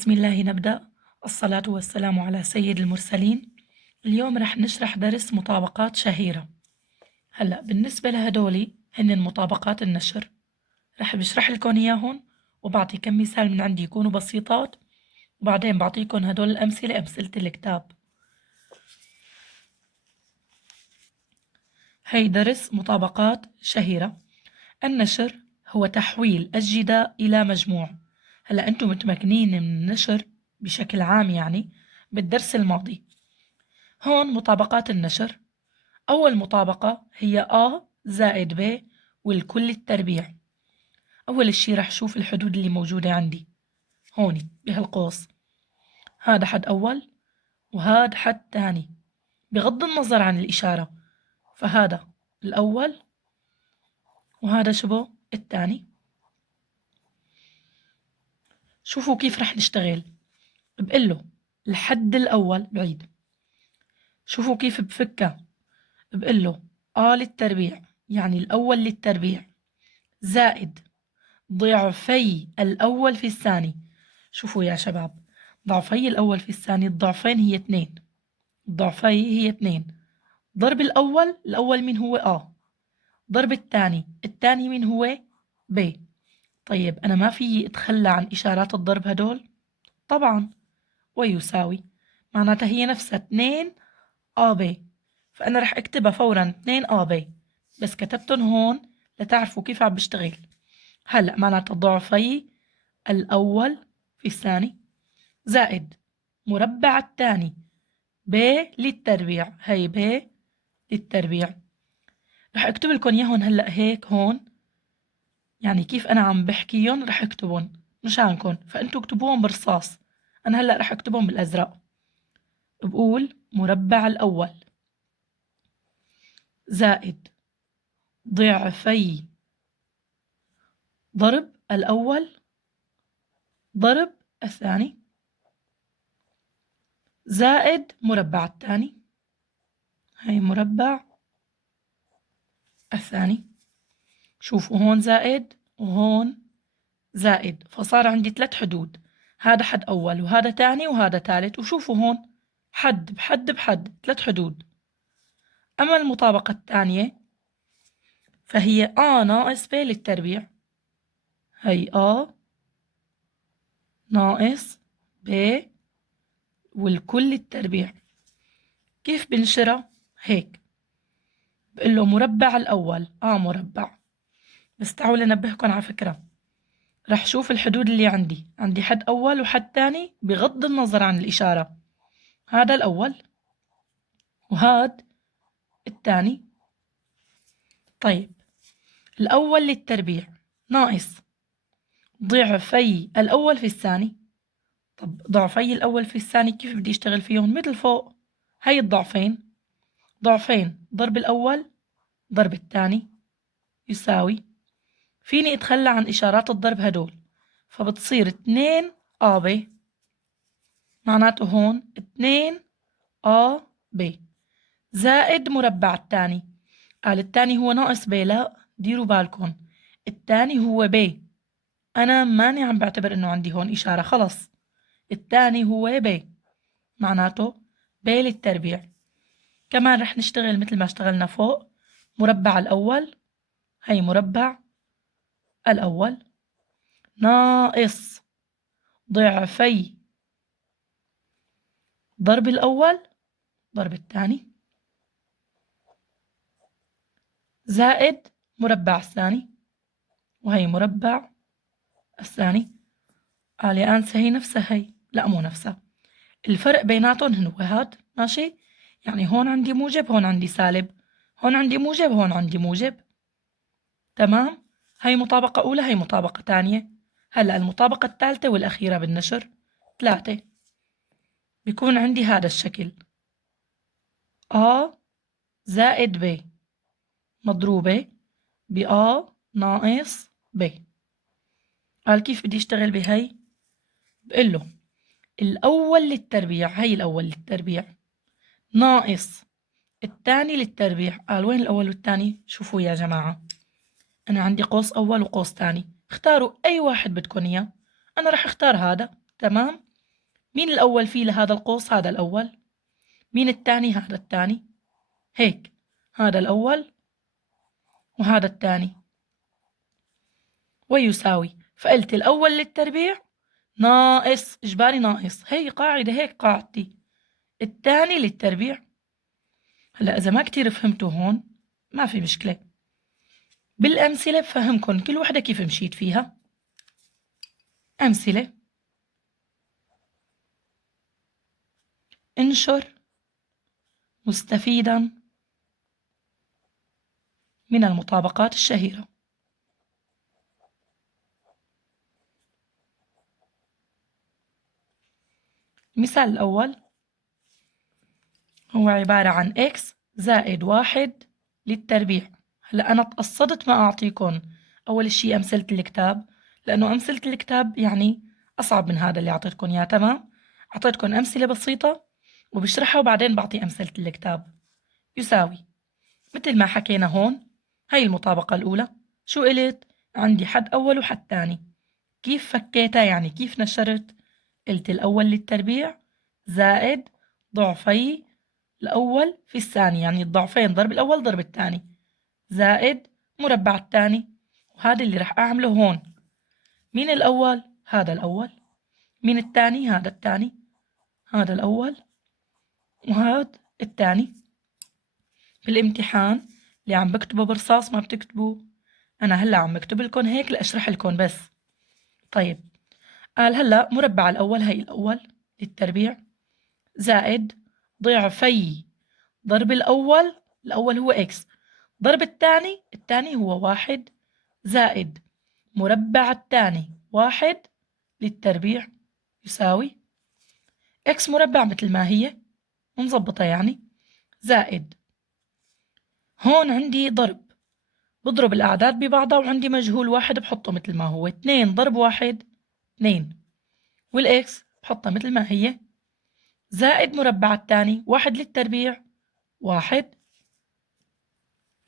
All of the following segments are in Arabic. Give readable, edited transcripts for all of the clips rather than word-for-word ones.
بسم الله نبدأ. الصلاة والسلام على سيد المرسلين. اليوم رح نشرح درس مطابقات شهيرة. هلأ بالنسبة لهدولي هن مطابقات النشر، رح بشرح لكم إياهن وبعطي كم مثال من عندي يكونوا بسيطات، وبعدين بعطيكم هدول الأمثلة أمثلة الكتاب. هي درس مطابقات شهيرة. النشر هو تحويل الجداء إلى مجموع. هلأ أنتم متمكنين من النشر بشكل عام يعني بالدرس الماضي. هون مطابقات النشر. أول مطابقة هي A زائد B والكل التربيع. أول شي رح شوف الحدود اللي موجودة عندي هون بهالقوس، هذا حد أول وهذا حد تاني بغض النظر عن الإشارة، فهذا الأول وهذا شبه التاني. شوفوا كيف رح نشتغل. بقله الحد الأول بعيد، شوفوا كيف بفكه. بقله A للتربيع يعني الأول للتربيع زائد ضعفي الأول في الثاني. شوفوا يا شباب، ضعفي الأول في الثاني الضعفين هي 2، الضعفي هي 2. ضرب الأول من هو A، ضرب الثاني من هو B. طيب أنا ما في أتخلى عن إشارات الضرب هدول طبعا، ويساوي معناتها هي نفسها 2 AB، فأنا رح أكتبها فورا 2 AB، بس كتبتن هون لتعرفوا كيف عم بشتغل. هلأ معناتها ضعفي الأول في الثاني زائد مربع الثاني ب للتربيع، هي ب للتربيع. رح اكتب لكم اياهم هلا هيك هون، يعني كيف انا عم بحكيهم رح اكتبهم مشانكم، فانتوا اكتبوهم برصاص، انا هلا رح اكتبهم بالازرق. بقول مربع الاول زائد ضعفي ضرب الأول ضرب الثاني زائد مربع الثاني، هي مربع الثاني. شوفوا هون زائد وهون زائد، فصار عندي 3 حدود، هذا حد أول وهذا تاني وهذا ثالث، وشوفوا هون حد بحد بحد 3 حدود. أما المطابقة الثانية فهي A ناقص B للتربيع، هي A ناقص B والكل التربيع. كيف بنشرها؟ هيك بقول له مربع الأول مربع، بس تعالوا لنبهكم على فكرة. رح شوف الحدود اللي عندي حد أول وحد تاني بغض النظر عن الإشارة، هذا الأول وهاد التاني. طيب الأول للتربيع ناقص ضعفي الأول في الثاني. طب ضعفي الأول في الثاني كيف بدي أشتغل فيهم؟ مثل فوق، هي الضعفين، ضعفين ضرب الأول ضرب الثاني يساوي، فيني أتخلى عن إشارات الضرب هدول، فبتصير 2 AB، معناته هون 2 AB زائد مربع الثاني. قال الثاني هو ناقص B، لا ديروا بالكم الثاني هو B، أنا ماني عم بعتبر إنه عندي هون إشارة، خلص الثاني هو B معناته B للتربيع. كمان رح نشتغل مثل ما اشتغلنا فوق، مربع الأول هي مربع الأول ناقص ضعفي ضرب الأول ضرب الثاني زائد مربع الثاني وهي مربع الثاني. قال يا أنسة هي نفسها، هي لا مو نفسها، الفرق بيناتهم هو هاد، ماشي؟ يعني هون عندي موجب هون عندي سالب، هون عندي موجب هون عندي موجب، تمام؟ هي مطابقة أولى هي مطابقة تانية. هلأ المطابقة الثالثة والأخيرة بالنشر 3، بيكون عندي هذا الشكل A زائد B مضروبة ب A ناقص B. قال كيف بدي اشتغل بهي؟ بقول له الأول للتربيع، هي الأول للتربيع ناقص الثاني للتربيع. قال وين الأول والثاني؟ شوفوا يا جماعة، أنا عندي قوس أول وقوس ثاني، اختاروا أي واحد بدكم إياه، أنا رح اختار هذا، تمام؟ مين الأول فيه لهذا القوس؟ هذا الأول. مين الثاني؟ هذا الثاني. هيك هذا الأول وهذا الثاني. ويساوي، فقلت الأول للتربيع ناقص، إجباري ناقص، هي قاعدة، هيك قاعدتي. الثاني للتربيع. هلا إذا ما كتير فهمتوا هون ما في مشكلة، بالأمثلة بفهمكن كل وحدة كيف مشيت فيها. أمثلة: انشر مستفيدا من المطابقات الشهيرة. المثال الأول هو عبارة عن x زائد 1 للتربيع. هلا أنا تقصدت ما أعطيكم أول شيء أمثلة الكتاب، لأنه أمثلة الكتاب يعني أصعب من هذا اللي أعطيتكم إياه. تمام، أعطيتكم أمثلة بسيطة وبشرحها وبعدين بعطي أمثلة الكتاب. يساوي مثل ما حكينا هون، هاي المطابقة الأولى. شو قلت؟ عندي حد أول وحد تاني. كيف فكيتها؟ يعني كيف نشرت؟ قلت الأول للتربيع زائد ضعفي الأول في الثاني، يعني الضعفين ضرب الأول ضرب الثاني، زائد مربع الثاني. وهذا اللي رح أعمله هون. مين الأول؟ هذا الأول. مين الثاني؟ هذا الثاني. هذا الأول وهذا الثاني. بالامتحان اللي عم بكتبه برصاص ما بتكتبوا، أنا هلا عم بكتب لكم هيك لأشرح لكم بس. طيب، قال هلا مربع الأول، هي الأول للتربيع زائد ضعفي ضرب الأول، الأول هو إكس، ضرب الثاني، الثاني هو 1 زائد مربع الثاني 1 للتربيع يساوي إكس مربع مثل ما هي ونظبطها يعني، زائد هون عندي ضرب، بضرب الأعداد ببعضها وعندي مجهول واحد بحطه مثل ما هو، 2 ضرب 1 2، والإكس بحطها مثل ما هي، زائد مربع الثاني 1 للتربيع 1.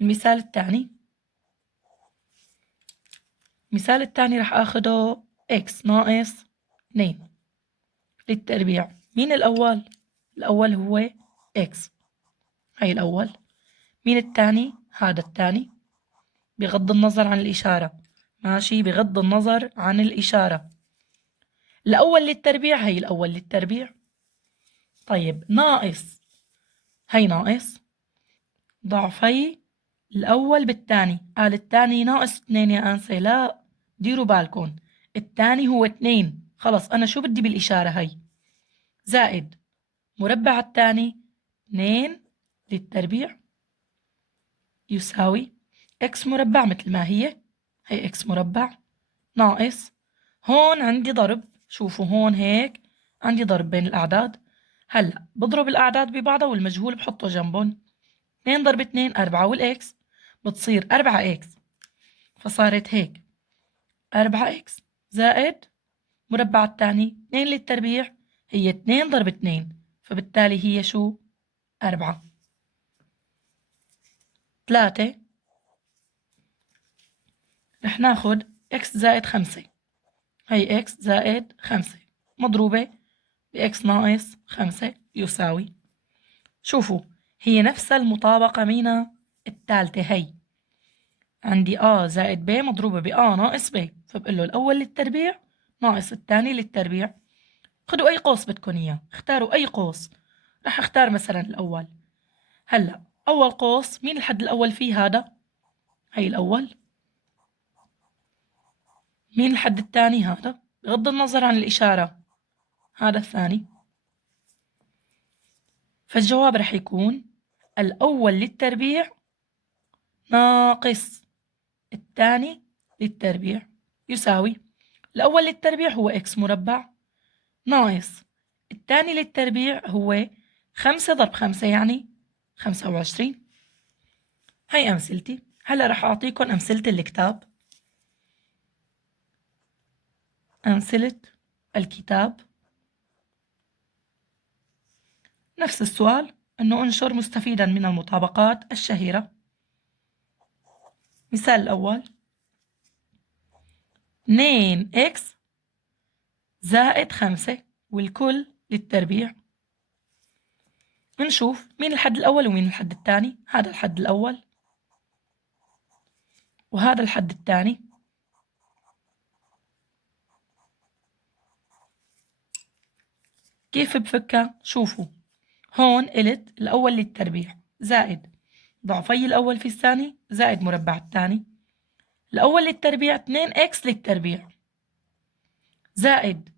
المثال الثاني، المثال الثاني رح آخده x ناقص 2 للتربيع. مين الأول؟ الأول هو x، هاي الأول. مين الثاني؟ هذا الثاني، بغض النظر عن الإشارة، ماشي، بغض النظر عن الإشارة. الأول للتربيع، هي الأول للتربيع. طيب ناقص، هي ناقص ضعفي الأول بالثاني. قال الثاني ناقص 2 يا أنسة، لا، ديروا بالكم، الثاني هو 2، خلص أنا شو بدي بالإشارة هي، زائد مربع الثاني 2 للتربيع يساوي x مربع مثل ما هي x مربع ناقص، هون عندي ضرب، شوفوا هون هيك عندي ضرب بين الأعداد. هلأ بضرب الأعداد ببعضها والمجهول بحطه جنبهم، 2 ضرب 2 4، والإكس بتصير 4x، فصارت هيك 4x زائد مربع الثاني 2 للتربيع، هي 2 ضرب 2، فبالتالي هي شو؟ 4. 3 رح ناخد x زائد 5، هي x زائد 5 مضروبة بx ناقص 5 يساوي، شوفوا هي نفس المطابقة مينا الثالثة، هي عندي a زائد b مضروبة ب a ناقص b، فبقول له الأول للتربيع ناقص الثاني للتربيع. خدوا أي قوس بدكم إياه، اختاروا أي قوس. رح اختار مثلا الأول. هلا أول قوس مين الحد الأول فيه؟ هذا، هي الأول. مين الحد الثاني؟ هذا، بغض النظر عن الإشارة هذا الثاني. فالجواب رح يكون الأول للتربيع ناقص الثاني للتربيع يساوي الأول للتربيع هو x مربع ناقص الثاني للتربيع هو 5 ضرب 5 يعني 25. هاي أمثلتي. هلا رح أعطيكم أمثلة الكتاب. أمثلة الكتاب نفس السؤال، أنه انشر مستفيدا من المطابقات الشهيرة. مثال الأول 2x زائد 5 والكل للتربيع. نشوف مين الحد الأول ومين الحد الثاني. هذا الحد الأول وهذا الحد الثاني. كيف بفكها؟ شوفوا هون قلت الأول للتربيع زائد ضعفي الأول في الثاني زائد مربع الثاني. الأول للتربيع 2x للتربيع زائد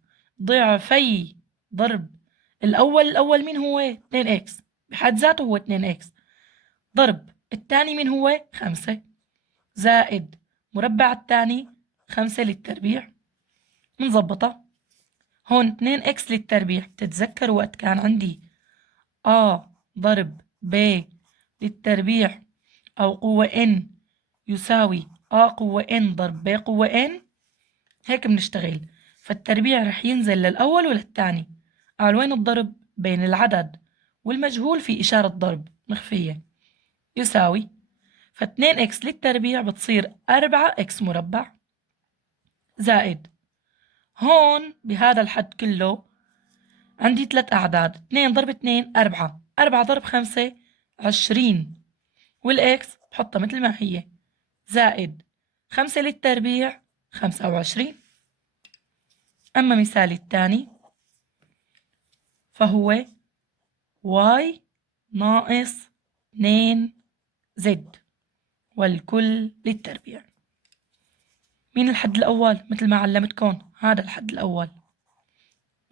ضعفي ضرب الأول مين هو؟ 2x بحد ذاته هو 2x ضرب الثاني مين هو؟ 5 زائد مربع الثاني 5 للتربيع. منظبطة هون 2x للتربيع. بتتذكروا وقت كان عندي ضرب ب للتربيع أو قوة n يساوي قوة n ضرب ب قوة n. هيك بنشتغل. فالتربيع رح ينزل للأول وللثاني. قال وين الضرب؟ بين العدد والمجهول في إشارة ضرب مخفية يساوي. ف2x للتربيع بتصير 4x مربع زائد هون بهذا الحد كله عندي 3 أعداد. 2 ضرب 2 4. 4 ضرب 5 20 والإكس بحطها مثل ما هي زائد 5 للتربيع 25. أما مثالي الثاني فهو y ناقص 2z والكل للتربيع. مين الحد الأول؟ مثل ما علمتكم هذا الحد الأول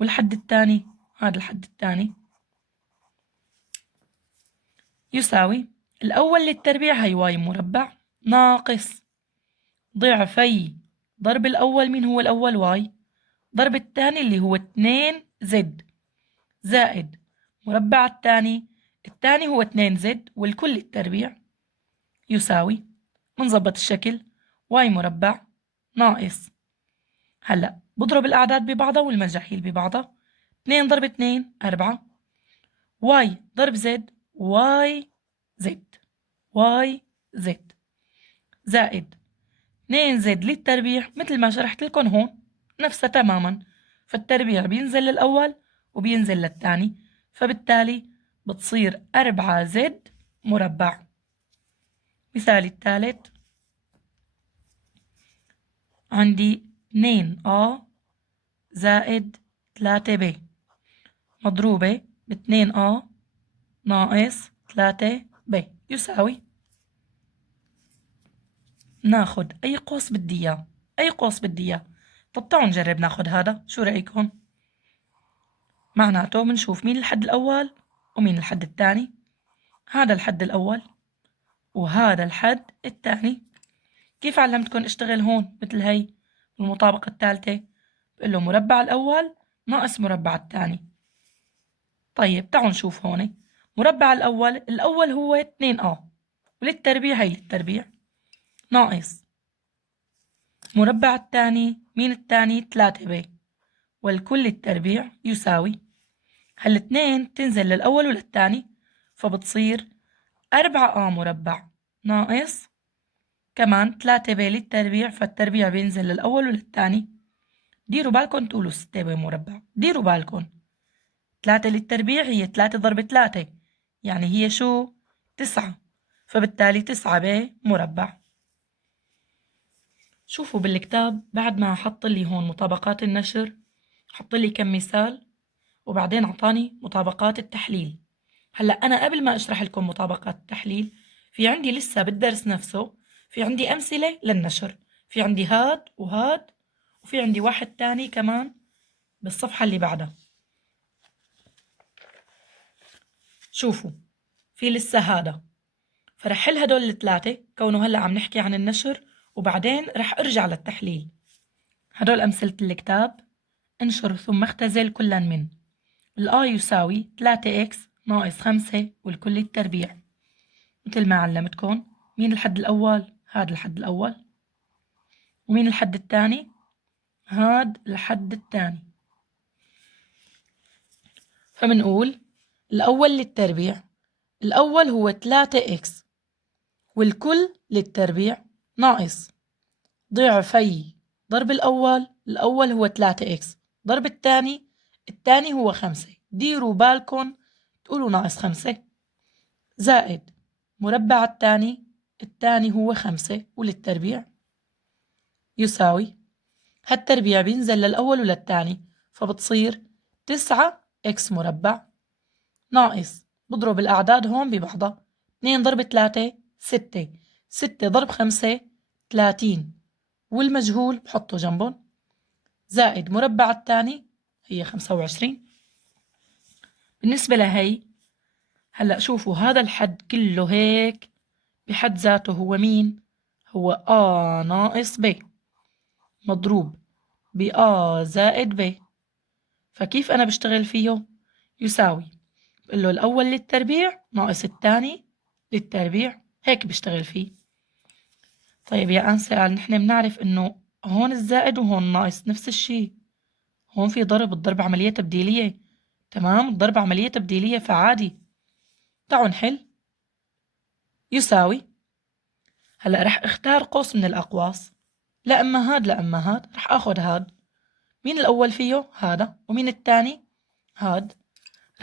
والحد الثاني هذا الحد الثاني يساوي الأول للتربيع هي y مربع ناقص ضعفي ضرب الأول مين هو الأول؟ y ضرب الثاني اللي هو 2z زائد مربع الثاني هو 2z والكل التربيع يساوي. منظبط الشكل y مربع ناقص. هلأ بضرب الأعداد ببعضها والمجاهيل ببعضها. 2 ضرب 2 4 y ضرب z y z زائد 2z للتربيع مثل ما شرحت لكم هون نفسها تماما. فالتربيع بينزل للأول وبينزل للثاني فبالتالي بتصير 4z مربع. مثال الثالث عندي 2a زائد 3b مضروبة ب 2a ناقص 3b يساوي. ناخد أي قوس بدي إياه. أي قوس بدي إياه. طب تعالوا نجرب ناخد هذا. شو رأيكم؟ معناته بنشوف مين الحد الأول ومين الحد الثاني. هذا الحد الأول وهذا الحد الثاني. كيف علمتكم اشتغل هون مثل هي المطابقة الثالثة؟ بقول له مربع الأول ناقص مربع الثاني. طيب تعالوا نشوف هون مربع الأول هو 2a وللتربيع هي للتربيع ناقص مربع الثاني مين الثاني 3b والكل التربيع يساوي. هالاثنين تنزل للأول وللثاني فبتصير 4a مربع ناقص كمان 3b للتربيع فالتربيع بينزل للأول وللثاني. ديروا بالكم تقولوا 6b مربع. ديروا بالكم 3 للتربيع هي 3 ضرب 3 يعني هي شو 9 فبالتالي 9b مربع. شوفوا بالكتاب بعد ما حط لي هون مطابقات النشر حط لي كم مثال وبعدين أعطاني مطابقات التحليل. هلأ أنا قبل ما أشرح لكم مطابقات التحليل في عندي لسه بالدرس نفسه في عندي أمثلة للنشر. في عندي هاد وهاد وفي عندي واحد تاني كمان بالصفحة اللي بعدها. شوفوا في لسه هذا فرح حل هدول الثلاثة كونه هلأ عم نحكي عن النشر وبعدين رح أرجع للتحليل. هدول أمثلة الكتاب. انشر ثم اختزل كلا من يساوي 3x ناقص 5 والكل التربيع مثل ما علمتكم. مين الحد الأول؟ هذا الحد الأول. ومين الحد الثاني؟ هذا الحد الثاني. فمنقول الأول للتربيع الأول هو 3x والكل للتربيع ناقص ضعفي ضرب الأول هو 3x ضرب الثاني التاني هو 5. ديروا بالكم تقولوا ناقص 5 زائد مربع التاني هو 5 وللتربيع يساوي هالتربيع بينزل للأول وللتاني فبتصير 9 إكس مربع ناقص بضرب الأعداد هون ببعضها 2 ضرب 3 6 6 ضرب 5 30 والمجهول بحطه جنبهم زائد مربع الثاني هي 25. بالنسبة لهي هلأ شوفوا هذا الحد كله هيك بحد ذاته هو مين؟ هو A ناقص B مضروب ب A زائد B. فكيف أنا بشتغل فيه؟ يساوي بقول له الأول للتربيع ناقص الثاني للتربيع هيك بشتغل فيه. طيب يا أنسة نحن بنعرف إنه هون الزائد وهون ناقص نفس الشي. هون في الضرب عملية تبديلية. تمام الضرب عملية تبديلية فعادي. تعالوا نحل. يساوي هلأ رح اختار قوس من الأقواس لا إما هاد لا إما هاد رح آخد هاد. مين الأول فيه؟ هذا. ومين الثاني؟ هاد.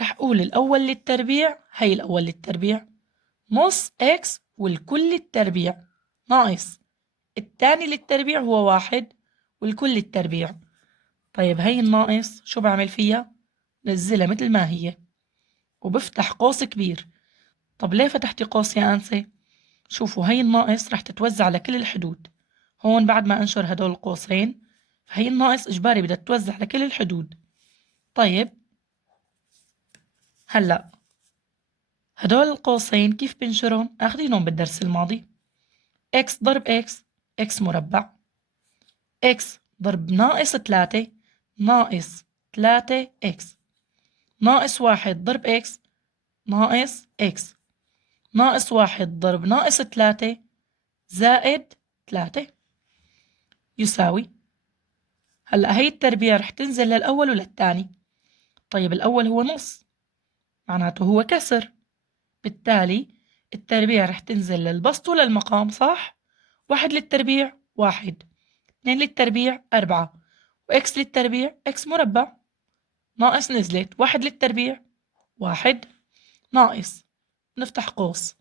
رح أقول الأول للتربيع هي الأول للتربيع نص إكس والكل للتربيع ناقص الثاني للتربيع هو 1 والكل للتربيع. طيب هي الناقص شو بعمل فيها؟ نزلها مثل ما هي وبفتح قوس كبير. طب ليه فتحتي قوس يا أنسة؟ شوفوا هي الناقص رح تتوزع على كل الحدود. هون بعد ما أنشر هدول القوسين فهي الناقص إجباري بدها تتوزع على كل الحدود. طيب هلأ هدول القوسين كيف بنشرهم؟ أخدينهم بالدرس الماضي. إكس ضرب إكس إكس مربع إكس ضرب ناقص 3 ناقص 3 إكس ناقص 1 ضرب إكس ناقص إكس ناقص 1 ضرب ناقص 3 زائد 3 يساوي هلأ هي التربيع رح تنزل للأول وللثاني. طيب الأول هو نص معناته هو كسر بالتالي التربيع رح تنزل للبسط وللمقام صح؟ 1 للتربيع 1 2 للتربيع 4 وإكس للتربيع إكس مربع ناقص نزلت 1 للتربيع 1 ناقص نفتح قوس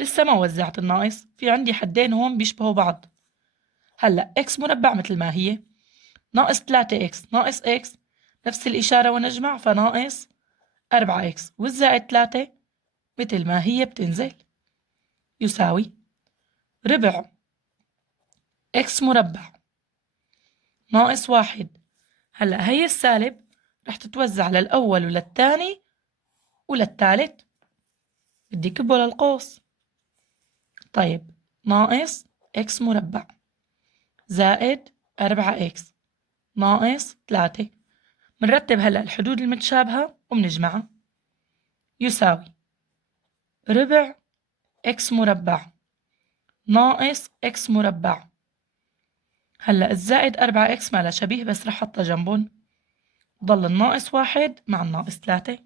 لسه ما وزعت الناقص في عندي حدين هون بيشبهوا بعض. هلأ إكس مربع مثل ما هي ناقص 3 إكس ناقص إكس نفس الإشارة ونجمع فناقص 4 إكس والزائد 3 مثل ما هي بتنزل يساوي ربع إكس مربع ناقص 1. هلأ هي السالب رح تتوزع للأول وللثاني وللثالث بدي كبه للقوس. طيب ناقص إكس مربع زائد 4 إكس ناقص 3. منرتب هلأ الحدود المتشابهة ومنجمعها يساوي ربع إكس مربع ناقص إكس مربع. هلأ الزائد 4 إكس ما لها شبيه بس رح حطها جنبهم ضل الناقص 1 مع الناقص 3.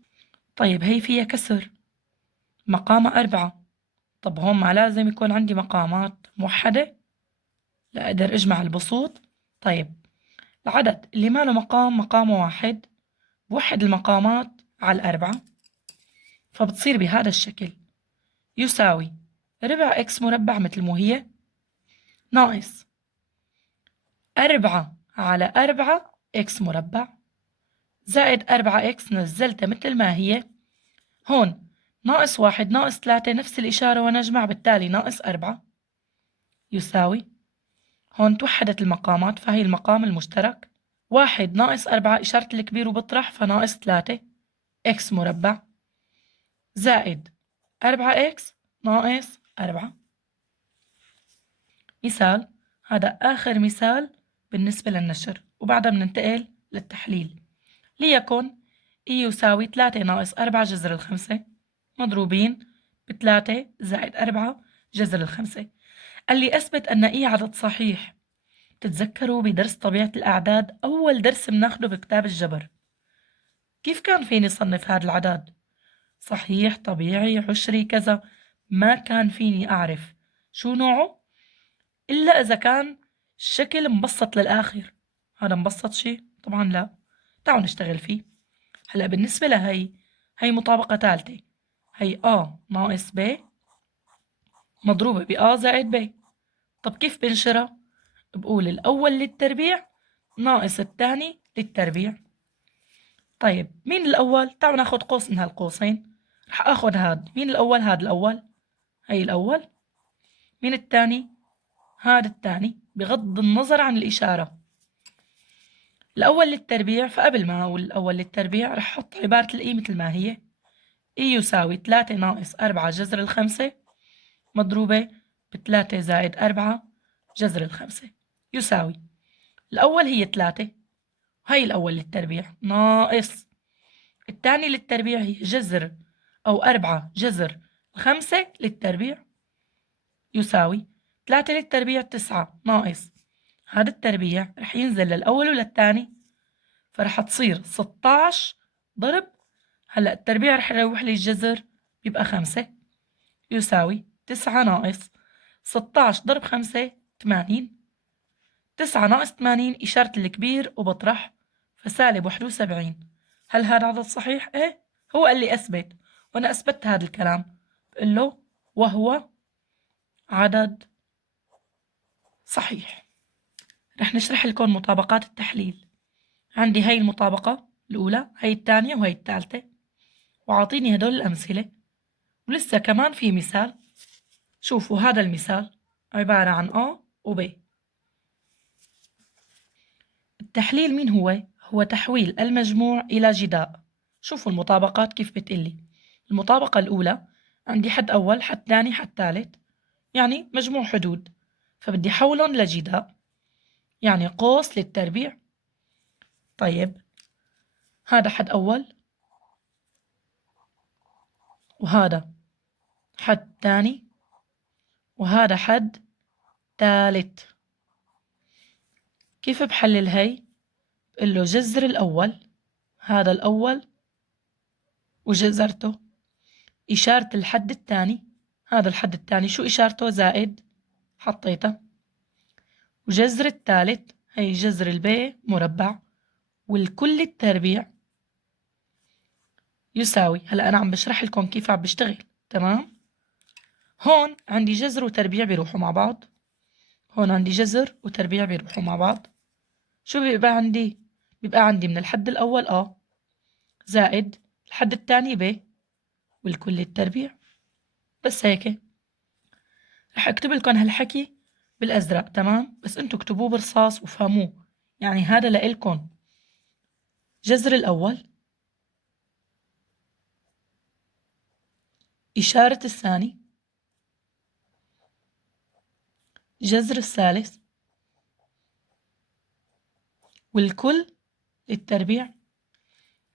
طيب هي فيها كسر مقامها 4. طب هون ما لازم يكون عندي مقامات موحدة لأقدر أجمع البسوط. طيب العدد اللي ما له مقام مقامه 1 بوحد المقامات على 4 فبتصير بهذا الشكل يساوي ربع إكس مربع مثل ما هي ناقص 4 على 4 إكس مربع زائد 4 إكس نزلتها مثل ما هي. هون ناقص 1 ناقص 3 نفس الإشارة ونجمع بالتالي ناقص 4 يساوي هون توحدت المقامات فهي المقام المشترك 1 ناقص 4 إشارة الكبير وبطرح فناقص 3 إكس مربع زائد 4 إكس ناقص 4. مثال هذا آخر مثال بالنسبة للنشر وبعدها بننتقل للتحليل. ليكن إي يساوي 3 ناقص 4 جذر 5 مضروبين ب3 زائد 4 جذر 5. قال لي أثبت أن إي عدد صحيح. تتذكروا بدرس طبيعة الأعداد أول درس بناخده بكتاب الجبر كيف كان فيني صنف هذا العدد؟ صحيح طبيعي عشري كذا ما كان فيني أعرف شو نوعه إلا إذا كان الشكل مبسط للآخر. هذا مبسط شي؟ طبعا لا. تعالوا نشتغل فيه. هلا بالنسبة هي مطابقة ثالثة. هي A ناقص B مضروبة ب A زائد B. طب كيف بنشرها؟ بقول الأول للتربيع ناقص الثاني للتربيع. طيب مين الأول؟ تعالوا ناخد قوس من هالقوسين. رح آخد هاد. مين الأول؟ هاد الأول. هي الأول. مين الثاني؟ هاد الثاني، بغض النظر عن الإشارة. الأول للتربيع، فقبل ما أقول الأول للتربيع رح أحط عبارة الإي مثل ما هي. إي يساوي 3 ناقص 4 جذر الخمسة مضروبة ب3 زائد 4 جذر الخمسة يساوي الأول هي 3، وهي الأول للتربيع، ناقص الثاني للتربيع هي جذر أو 4 جذر 5 للتربيع يساوي 3 للتربيع 9 ناقص هذا التربيع رح ينزل للأول وللثاني، فرح تصير 16 ضرب. هلأ التربيع رح يروح لي الجذر يبقى 5 يساوي 9 ناقص 16 ضرب 5 80. 9 ناقص 80 إشارة الكبير وبطرح، فسالب 71. هل هذا عدد صحيح؟ إيه، هو قال لي أثبت وأنا أثبتت هذا الكلام. بقول له وهو عدد صحيح. رح نشرح لكم مطابقات التحليل. عندي هاي المطابقة الأولى، هاي الثانية، وهي الثالثة، وعاطيني هدول الأمثلة، ولسه كمان في مثال. شوفوا هذا المثال عبارة عن A و B. التحليل مين هو؟ هو تحويل المجموع إلى جداء. شوفوا المطابقات كيف بتقلي. المطابقة الأولى عندي حد أول، حد ثاني، حد ثالث، يعني مجموع حدود، فبدي حولهم لجداء، يعني قوس للتربيع. طيب هذا حد أول، وهذا حد ثاني، وهذا حد ثالث. كيف بحلل هي؟ بقول له جذر الأول، هذا الأول وجذرته، إشارة الحد الثاني، هذا الحد الثاني شو إشارته؟ زائد، حطيتها، وجذر الثالث هي جذر الباء مربع، والكل التربيع يساوي. هلا أنا عم بشرح لكم كيف عم بشتغل، تمام؟ هون عندي جذر وتربيع بيروحوا مع بعض، هون عندي جذر وتربيع بيروحوا مع بعض. شو بيبقى عندي؟ بيبقى عندي من الحد الأول زائد الحد الثاني ب، والكل التربيع. بس هيك. رح اكتب لكم هالحكي بالازرق، تمام؟ بس انتوا اكتبوه برصاص وفهموه. يعني هذا لإلكم جذر الاول، إشارة الثاني، جذر الثالث، والكل للتربيع.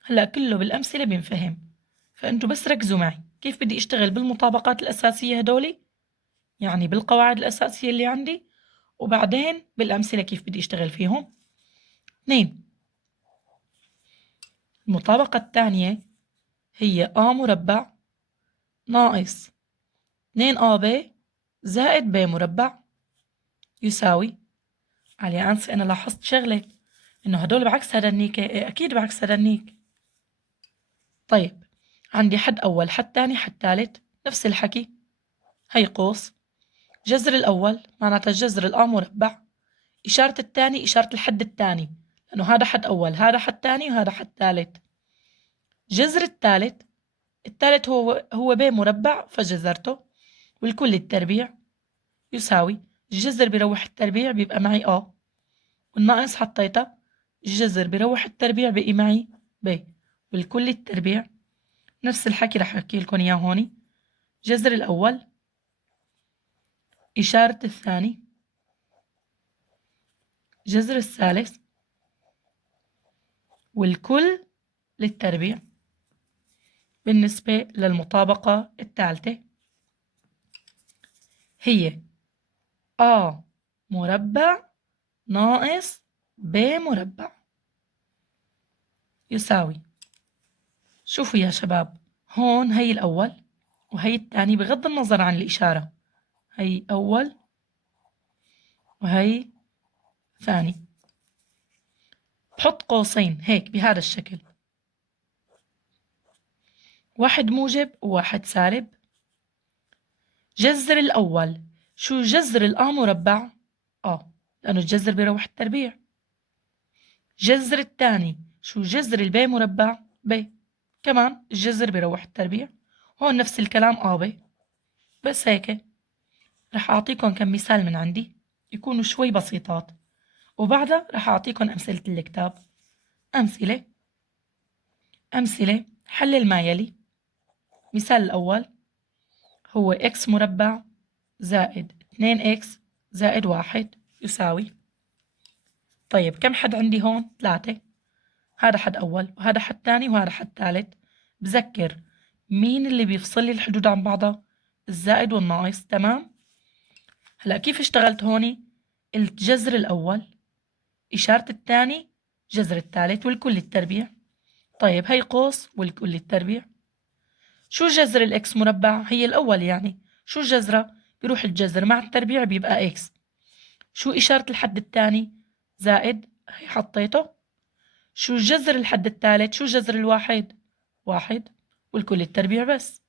هلا كله بالأمثلة بينفهم، فانتوا بس ركزوا معي كيف بدي اشتغل بالمطابقات الأساسية هدولي، يعني بالقواعد الأساسية اللي عندي، وبعدين بالأمثلة كيف بدي اشتغل فيهم. 2. المطابقة الثانية هي A مربع ناقص 2AB زائد B مربع يساوي. علي أنسى أنا لاحظت شغلة، إنه هدول بعكس هذا النيك. إيه أكيد بعكس هذا النيك. طيب عندي حد أول، حد ثاني، حد ثالث، نفس الحكي. هي قوس جذر الأول معناتها جذر الآ مربع، إشارة الثاني إشارة الحد الثاني، لأنه هذا حد أول، هذا حد ثاني، وهذا حد ثالث. جذر الثالث، الثالث هو ب مربع فجذرته، والكل التربيع يساوي الجذر بيروح التربيع بيبقى معي والناقص حطيتها، الجذر بيروح التربيع بقي معي ب، والكل التربيع. نفس الحكي رح أحكي لكم إياه هوني. جذر الأول، إشارة الثاني، جذر الثالث، والكل للتربيع. بالنسبة للمطابقة الثالثة هي A مربع ناقص B مربع يساوي. شوفوا يا شباب، هون هي الأول وهي الثاني بغض النظر عن الإشارة، هي أول وهي ثاني. بحط قوسين هيك بهذا الشكل، واحد موجب وواحد سالب. جذر الأول، شو جذر الآ مربع؟ لأنه الجذر بيروح التربيع. جذر الثاني، شو جذر البي مربع؟ ب، كمان الجذر بيروح التربيع. هون نفس الكلام ب. بس هيك. رح أعطيكم كم مثال من عندي يكونوا شوي بسيطات، وبعدها رح أعطيكم أمثلة الكتاب. أمثلة حلل ما يلي. مثال الأول هو x مربع زائد 2x زائد 1 يساوي. طيب كم حد عندي هون؟ 3. هذا حد أول وهذا حد تاني وهذا حد ثالث. بذكر مين اللي بيفصل لي الحدود عن بعضها؟ الزائد والناقص. تمام. هلا كيف اشتغلت هوني؟ الجذر الأول إشارة الثاني جذر الثالث والكل التربيع. طيب هي قوس والكل التربيع. شو جذر الإكس مربع؟ هي الأول يعني. شو جذرها؟ بيروح الجذر مع التربيع بيبقى إكس. شو إشارة الحد الثاني؟ زائد، هي حطيته. شو جذر الحد الثالث؟ شو جذر الواحد؟ 1 والكل التربيع بس.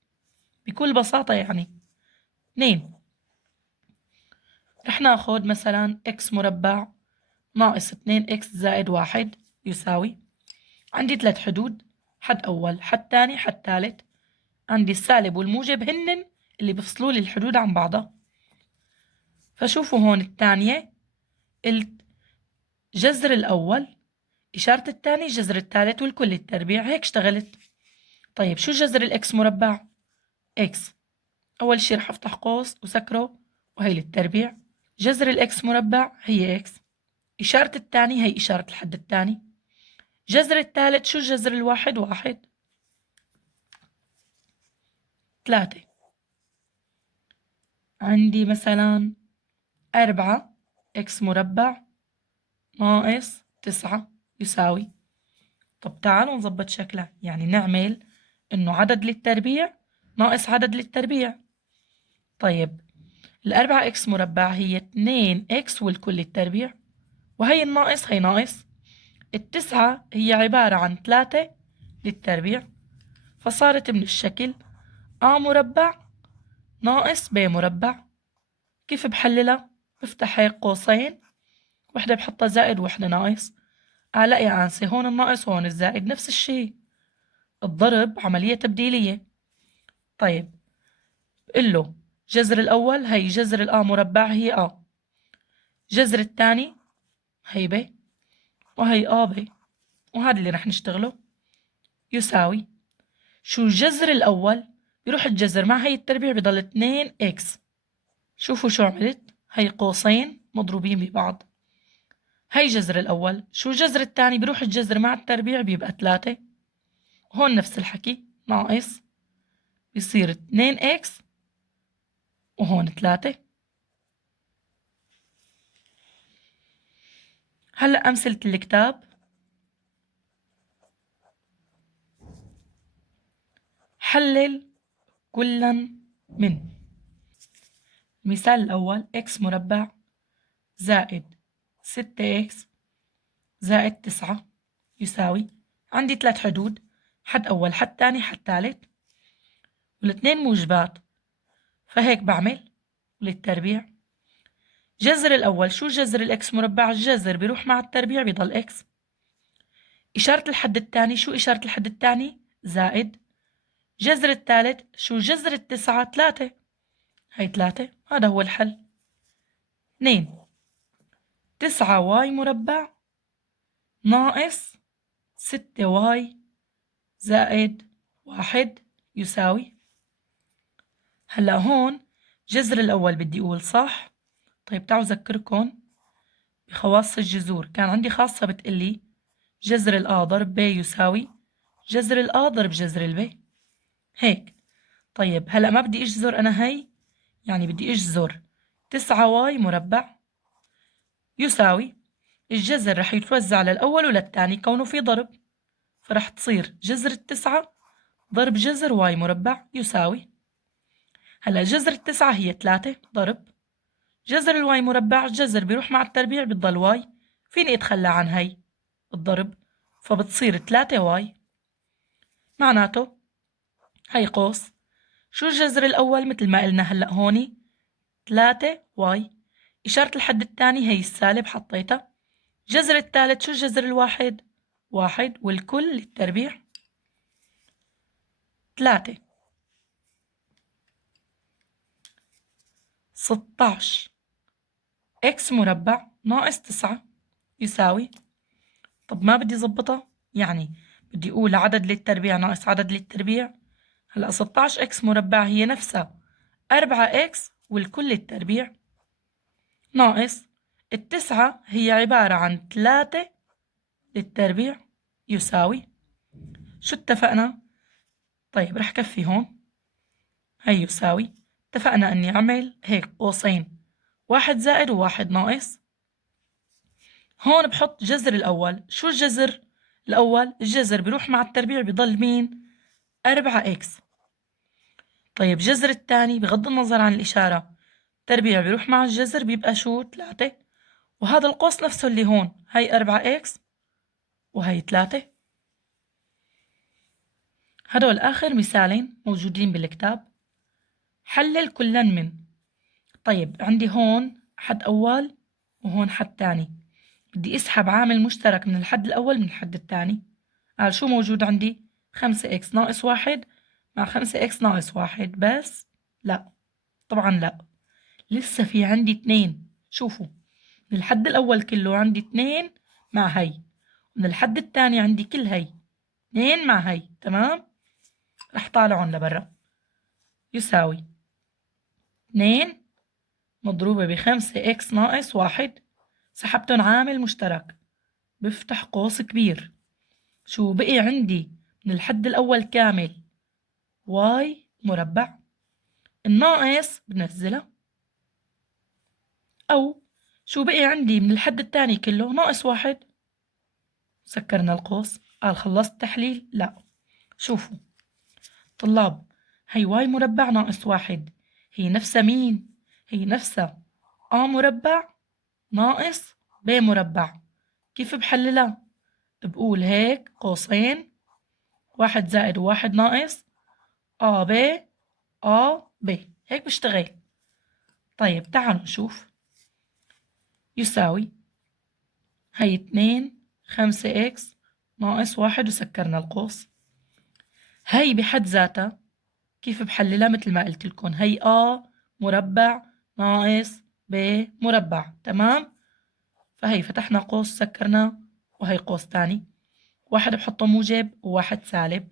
بكل بساطة يعني 2. رح ناخد مثلا إكس مربع ناقص 2x زائد 1 يساوي. عندي 3 حدود، حد أول حد تاني حد ثالث. عندي السالب والموجب هن اللي بفصلوا لي الحدود عن بعضها. فشوفوا هون الثانية الجذر الأول إشارة الثاني جذر الثالث والكل التربيع. هيك اشتغلت. طيب شو جذر الإكس مربع؟ إكس. أول شي رح أفتح قوس وسكره وهي للتربيع. جذر الإكس مربع هي إكس. إشارة الثاني هي إشارة الحد الثاني. جذر الثالث شو جذر الواحد؟ 1. 3. عندي مثلا 4 إكس مربع ناقص 9 يساوي. طب تعالوا نظبط شكلها، يعني نعمل إنه عدد للتربيع ناقص عدد للتربيع. طيب 4 إكس مربع هي 2 إكس والكل التربيع، وهي الناقص هي ناقص. 9 هي عبارة عن 3 للتربيع، فصارت من الشكل A مربع ناقص B مربع. كيف بحللها؟ بفتح هيك قوسين، وحدة بحطها زائد وحدة ناقص. ألاقي أنسي هون الناقص وهون الزائد نفس الشي. الضرب عملية تبديلية. طيب بقول له جذر الأول هي جذر الآ مربع هي A، جذر الثاني هي ب، وهي ب، وهذا اللي رح نشتغله يساوي. شو الجذر الأول؟ بيروح الجذر مع هي التربيع بضل 2 إكس. شوفوا شو عملت، هي قوسين مضروبين ببعض. هي جذر الأول. شو الجذر الثاني؟ بيروح الجذر مع التربيع بيبقى 3. هون نفس الحكي ناقص، بيصير 2 إكس وهون 3. هلأ أمثلة الكتاب. حلل كلا من. المثال الأول إكس مربع زائد 6x زائد 9 يساوي. عندي 3 حدود، حد أول حد تاني حد تالت، والاثنين موجبات، فهيك بعمل للتربيع. جذر الأول شو جذر الإكس مربع؟ الجذر بيروح مع التربيع بيضل إكس. إشارة الحد الثاني شو إشارة الحد الثاني؟ زائد. جذر الثالث شو جذر 9؟ 3. هي 3. هذا هو الحل. 2 9 واي مربع ناقص 6 واي زائد 1 يساوي. هلا هون جذر الأول بدي أقول صح. طيب تعالوا أذكركم بخواص الجذور. كان عندي خاصة بتقلي جذر الآ ضرب ب يساوي جذر الآ ضرب جذر الب. هيك. طيب هلا ما بدي أجذر أنا هي، يعني بدي أجذر 9 واي مربع يساوي. الجذر رح يتوزع للأول وللثاني كونه في ضرب، فرح تصير جذر 9 ضرب جذر واي مربع يساوي. هلا جذر 9 هي 3 ضرب جذر الواي مربع. الجذر بيروح مع التربيع بتضل واي، فيني اتخلى عن هي الضرب، فبتصير 3 واي. معناته هي قوس. شو الجذر الأول؟ مثل ما قلنا هلأ هوني 3 واي. إشارة الحد الثاني هي السالب حطيتها. الجذر الثالث شو الجذر الواحد؟ 1 والكل للتربيع 3. 16 إكس مربع ناقص 9 يساوي. طب ما بدي ظبطها، يعني بدي أقول عدد للتربيع ناقص عدد للتربيع. هلأ 16 إكس مربع هي نفسها 4 إكس والكل التربيع ناقص التسعة هي عبارة عن 3 للتربيع يساوي. شو اتفقنا؟ طيب رح كفي هون. هي يساوي. اتفقنا اني اعمل هيك قوسين، 1 زائد و1 ناقص. هون بحط جذر الأول. شو الجذر الأول؟ الجذر بيروح مع التربيع بضل مين؟ 4 إكس. طيب جذر الثاني بغض النظر عن الإشارة، تربيع بيروح مع الجذر بيبقى شو؟ 3. وهذا القوس نفسه اللي هون هي 4 إكس وهي 3. هدول آخر مثالين موجودين بالكتاب. حلل كلن من. طيب عندي هون حد أول وهون حد تاني، بدي أسحب عامل مشترك من الحد الأول من الحد التاني. قال شو موجود عندي؟ 5 إكس ناقص 1 مع 5 إكس ناقص 1 بس؟ لا طبعا لا، لسه في عندي 2. شوفوا من الحد الأول كله عندي 2 مع هي، ومن الحد التاني عندي كل هي 2 مع هي. تمام، رح طالعهم لبرا. يساوي 2 مضروبة ب5 إكس ناقص 1. سحبتن عامل مشترك بفتح قوس كبير. شو بقي عندي من الحد الأول كامل؟ واي مربع. الناقص بنزلها. أو شو بقي عندي من الحد الثاني كله؟ ناقص 1. سكرنا القوس. قال خلصت تحليل؟ لا. شوفوا طلاب، هي واي مربع ناقص 1 هي نفسها مين؟ هي نفسها مربع ناقص ب مربع. كيف بحللها؟ بقول هيك قوسين، 1 زائد 1 ناقص ب ب. هيك بشتغل. طيب تعالوا نشوف. يساوي هي 2 5 إكس ناقص 1 وسكرنا القوس. هي بحد ذاتها كيف بحللها؟ مثل ما قلت لكم هي مربع ناقص ب مربع. تمام، فهي فتحنا قوس سكرناه، وهي قوس تاني، 1 بحطه موجب وواحد سالب.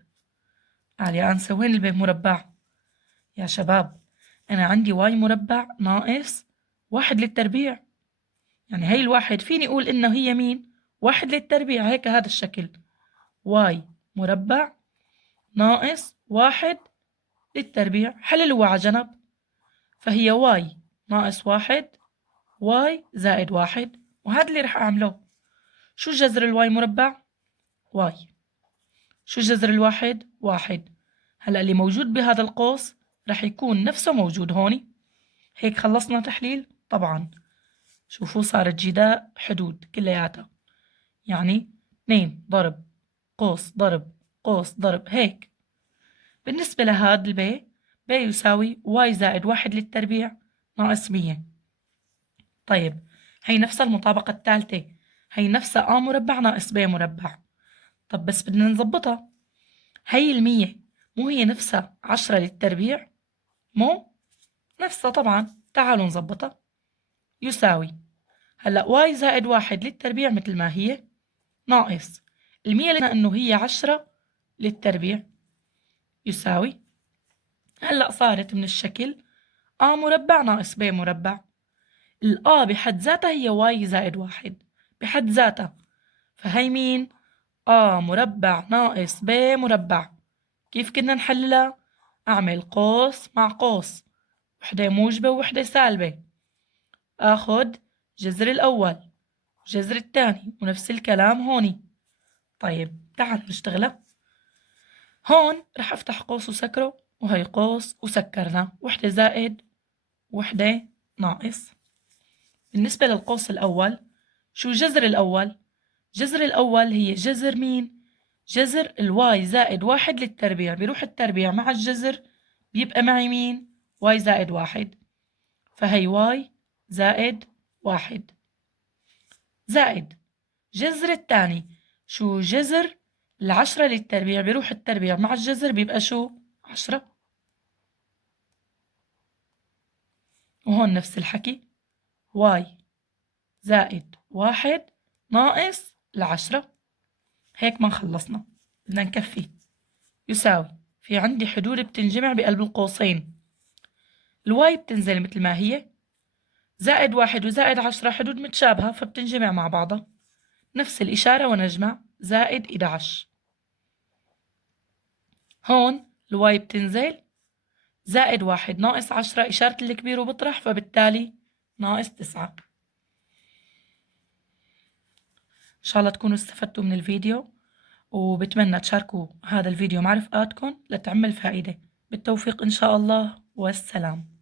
قال يا أنسة وين الب مربع؟ يا شباب أنا عندي واي مربع ناقص 1 للتربيع، يعني هي الواحد فيني أقول إنه هي مين؟ 1 للتربيع. هيك هذا الشكل واي مربع ناقص 1 للتربيع. حللوها على جنب، فهي واي ناقص 1 واي زائد 1، وهذا اللي رح أعمله. شو جذر الواي مربع؟ واي. شو جذر الواحد؟ 1. هلأ اللي موجود بهذا القوس رح يكون نفسه موجود هوني. هيك خلصنا تحليل؟ طبعا. شوفوا صارت جداء حدود كلياتها، يعني 2 ضرب قوس ضرب قوس ضرب هيك. بالنسبة لهاد البي، ب يساوي واي زائد 1 للتربيع ناقص 100. طيب هي نفسها المطابقة الثالثة، هي نفسها مربع ناقص ب مربع. طب بس بدنا نظبطها. هي 100 مو هي نفسها 10 للتربيع؟ مو نفسها طبعا. تعالوا نظبطها. يساوي هلأ واي زائد 1 للتربيع مثل ما هي ناقص 100 إنه هي 10 للتربيع يساوي. هلأ صارت من الشكل مربع ناقص ب مربع. بحد ذاتها هي واي زائد 1 بحد ذاتها، فهي مين؟ مربع ناقص ب مربع. كيف كنا نحللها؟ أعمل قوس مع قوس، وحدة موجبة ووحدة سالبة. آخد جذر الأول وجذر الثاني ونفس الكلام هوني. طيب تعال نشتغلها. هون رح أفتح قوس وسكره، وهي قوس وسكرنا، وحدة زائد وحدة ناقص. بالنسبة للقوس الأول، شو جذر الأول؟ جذر الأول هي جذر مين؟ جذر الواي زائد 1 للتربيع، بيروح التربيع مع الجذر بيبقى معي مين؟ واي زائد 1. فهي واي زائد 1 زائد جذر الثاني. شو جذر 10 للتربيع؟ بيروح التربيع مع الجذر بيبقى شو؟ 10. وهون نفس الحكي، واي زائد 1 ناقص 10. هيك ما خلصنا، بدنا نكفي. يساوي، في عندي حدود بتنجمع بقلب القوسين. الواي بتنزل مثل ما هي، زائد 1 وزائد 10 حدود متشابهة فبتنجمع مع بعضها، نفس الإشارة ونجمع، زائد 11. هون الواي بتنزل، زائد 1 ناقص 10 إشارة الكبير وبطرح، فبالتالي ناقص 9. إن شاء الله تكونوا استفدتوا من الفيديو، وبتمنى تشاركوا هذا الفيديو مع رفقاتكم لتعمل فائدة. بالتوفيق إن شاء الله، والسلام.